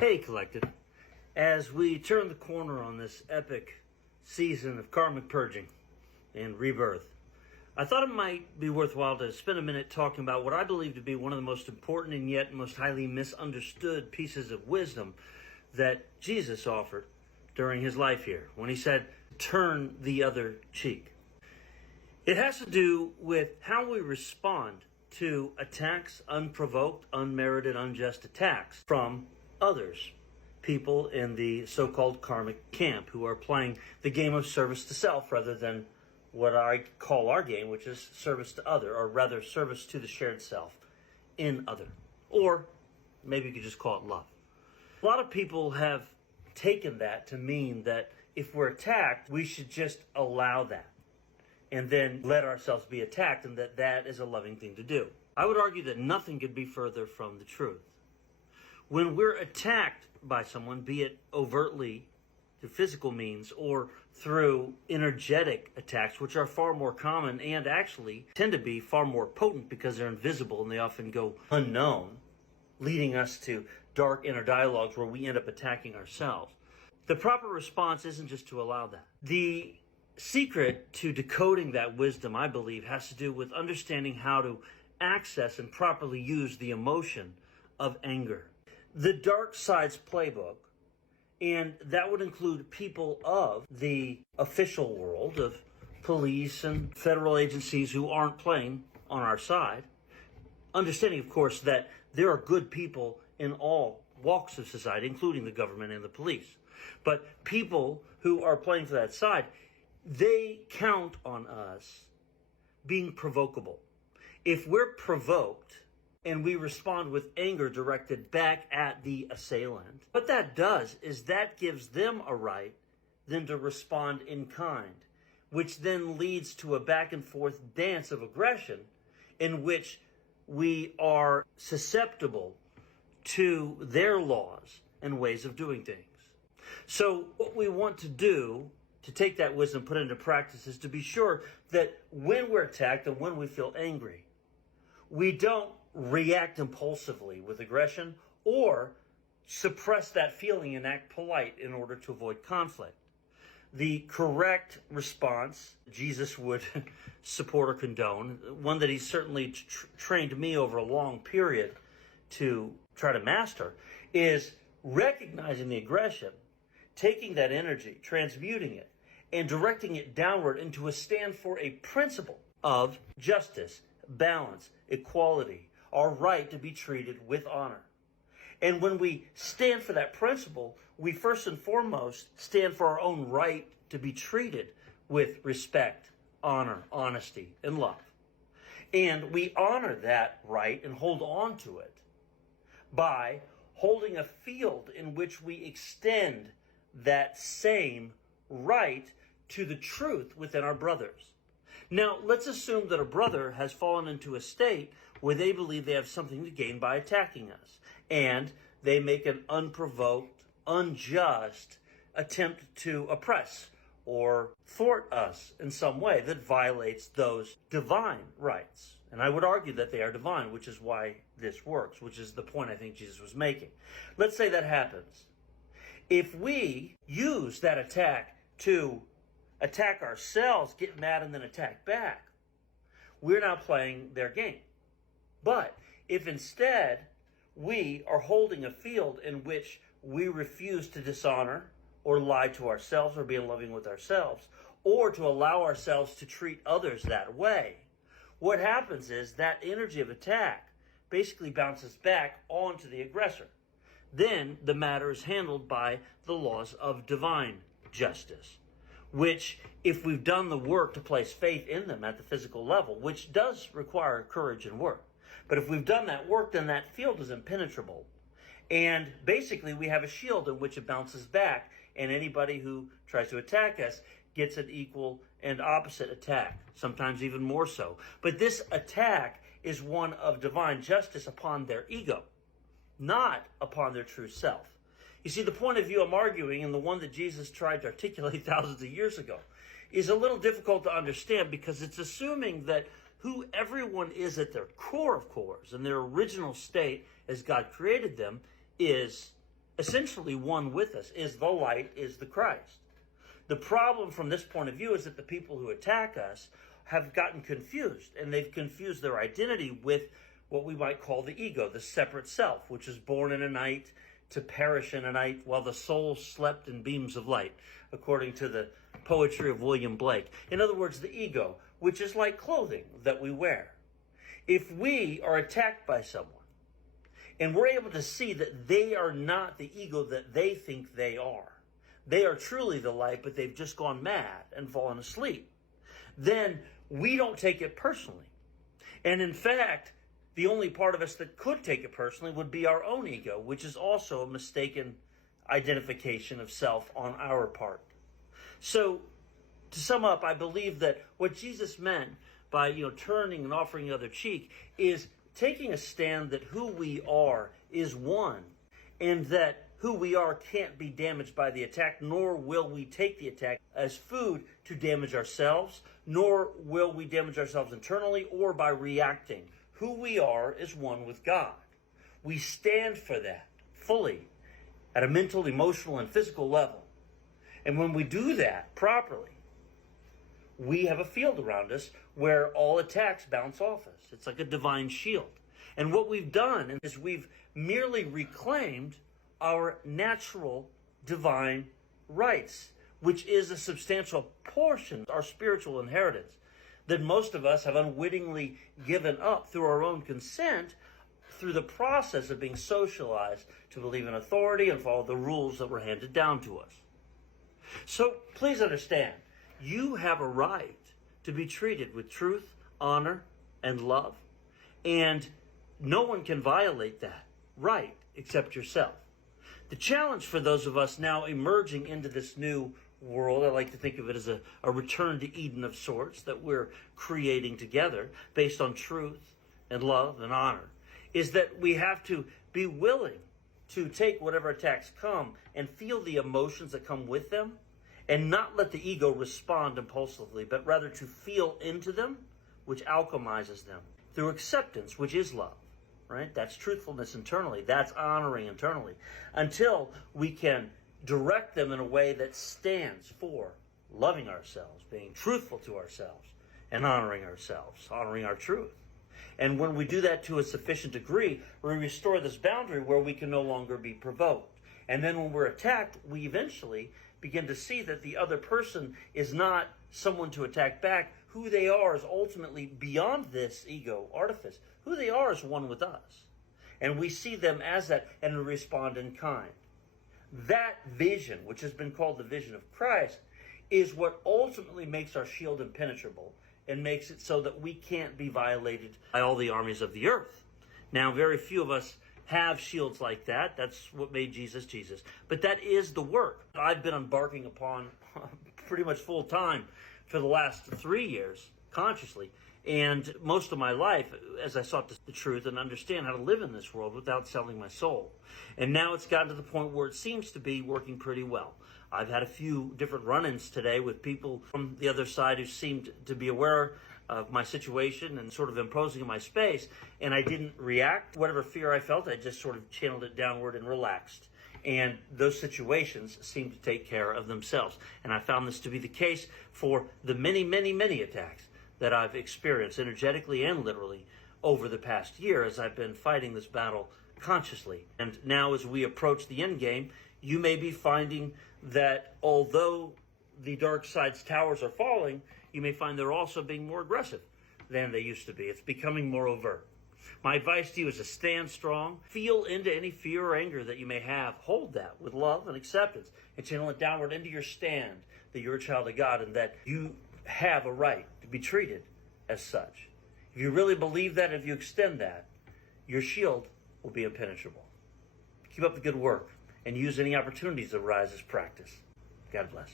Hey, Collective. As we turn the corner on this epic season of karmic purging and rebirth, I thought it might be worthwhile to spend a minute talking about what I believe to be one of the most important and yet most highly misunderstood pieces of wisdom that Jesus offered during his life here, when he said, turn the other cheek. It has to do with how we respond to attacks, unprovoked, unmerited, unjust attacks from others, people in the so-called karmic camp who are playing the game of service to self rather than what I call our game, which is service to other, or rather service to the shared self in other. Or maybe you could just call it love. A lot of people have taken that to mean that if we're attacked, we should just allow that and then let ourselves be attacked, and that is a loving thing to do. I would argue that nothing could be further from the truth. When we're attacked by someone, be it overtly through physical means or through energetic attacks, which are far more common and actually tend to be far more potent because they're invisible and they often go unknown, leading us to dark inner dialogues where we end up attacking ourselves. The proper response isn't just to allow that. The secret to decoding that wisdom, I believe, has to do with understanding how to access and properly use the emotion of anger. The dark side's playbook, and that would include people of the official world, of police and federal agencies who aren't playing on our side, understanding, of course, that there are good people in all walks of society, including the government and the police. But people who are playing for that side, they count on us being provocable. If we're provoked and we respond with anger directed back at the assailant, what that does is that gives them a right then to respond in kind, which then leads to a back and forth dance of aggression in which we are susceptible to their laws and ways of doing things. So what we want to do to take that wisdom, put it into practice, is to be sure that when we're attacked and when we feel angry, we don't react impulsively with aggression or suppress that feeling and act polite in order to avoid conflict. The correct response, Jesus would support or condone, one that he certainly trained me over a long period to try to master, is recognizing the aggression, taking that energy, transmuting it, and directing it downward into a stand for a principle of justice, balance, equality, our right to be treated with honor. And when we stand for that principle, we first and foremost stand for our own right to be treated with respect, honor, honesty, and love. And we honor that right and hold on to it by holding a field in which we extend that same right to the truth within our brothers. Now, let's assume that a brother has fallen into a state where they believe they have something to gain by attacking us, and they make an unprovoked, unjust attempt to oppress or thwart us in some way that violates those divine rights. And I would argue that they are divine, which is why this works, which is the point I think Jesus was making. Let's say that happens. If we use that attack to attack ourselves, get mad, and then attack back, we're now playing their game. But if instead we are holding a field in which we refuse to dishonor or lie to ourselves or be unloving with ourselves, or to allow ourselves to treat others that way, what happens is that energy of attack basically bounces back onto the aggressor. Then the matter is handled by the laws of divine justice, which, if we've done the work to place faith in them at the physical level, which does require courage and work, but if we've done that work, then that field is impenetrable. And basically we have a shield in which it bounces back, and anybody who tries to attack us gets an equal and opposite attack, sometimes even more so. But this attack is one of divine justice upon their ego, not upon their true self. You see, the point of view I'm arguing, and the one that Jesus tried to articulate thousands of years ago, is a little difficult to understand because it's assuming that who everyone is at their core of cores, and their original state as God created them, is essentially one with us, is the light, is the Christ. The problem from this point of view is that the people who attack us have gotten confused, and they've confused their identity with what we might call the ego, the separate self, which is born in a night to perish in a night while the soul slept in beams of light, according to the poetry of William Blake. In other words, the ego, which is like clothing that we wear. If we are attacked by someone, and we're able to see that they are not the ego that they think they are truly the light, but they've just gone mad and fallen asleep, then we don't take it personally. And in fact, the only part of us that could take it personally would be our own ego, which is also a mistaken identification of self on our part. So, to sum up, I believe that what Jesus meant by, turning and offering the other cheek is taking a stand that who we are is one, and that who we are can't be damaged by the attack, nor will we take the attack as food to damage ourselves, nor will we damage ourselves internally or by reacting. Who we are is one with God. We stand for that fully at a mental, emotional, and physical level. And when we do that properly, we have a field around us where all attacks bounce off us. It's like a divine shield. And what we've done is we've merely reclaimed our natural divine rights, which is a substantial portion of our spiritual inheritance that most of us have unwittingly given up through our own consent, through the process of being socialized to believe in authority and follow the rules that were handed down to us. So please understand, you have a right to be treated with truth, honor, and love, and no one can violate that right except yourself. The challenge for those of us now emerging into this new world, I like to think of it as a return to Eden of sorts that we're creating together based on truth and love and honor, is that we have to be willing to take whatever attacks come and feel the emotions that come with them and not let the ego respond impulsively, but rather to feel into them, which alchemizes them through acceptance, which is love. Right? That's truthfulness internally. That's honoring internally. Until we can direct them in a way that stands for loving ourselves, being truthful to ourselves, and honoring ourselves, honoring our truth. And when we do that to a sufficient degree, we restore this boundary where we can no longer be provoked. And then when we're attacked, we eventually begin to see that the other person is not someone to attack back. Who they are is ultimately beyond this ego artifice. Who they are is one with us. And we see them as that and respond in kind. That vision, which has been called the vision of Christ, is what ultimately makes our shield impenetrable and makes it so that we can't be violated by all the armies of the earth. Now, very few of us have shields like that. That's what made Jesus Jesus. But that is the work I've been embarking upon pretty much full time for the last 3 years, consciously, and most of my life as I sought the truth and understand how to live in this world without selling my soul. And now it's gotten to the point where it seems to be working pretty well. I've had a few different run-ins today with people from the other side who seemed to be aware of my situation and sort of imposing in my space, and I didn't react. Whatever fear I felt, I just sort of channeled it downward and relaxed. And those situations seem to take care of themselves. And I found this to be the case for the many, many, many attacks that I've experienced energetically and literally over the past year as I've been fighting this battle consciously. And now as we approach the end game, you may be finding that although the dark side's towers are falling, you may find they're also being more aggressive than they used to be. It's becoming more overt. My advice to you is to stand strong, feel into any fear or anger that you may have, hold that with love and acceptance, and channel it downward into your stand that you're a child of God and that you have a right to be treated as such. If you really believe that, if you extend that, your shield will be impenetrable. Keep up the good work and use any opportunities that arise as practice. God bless.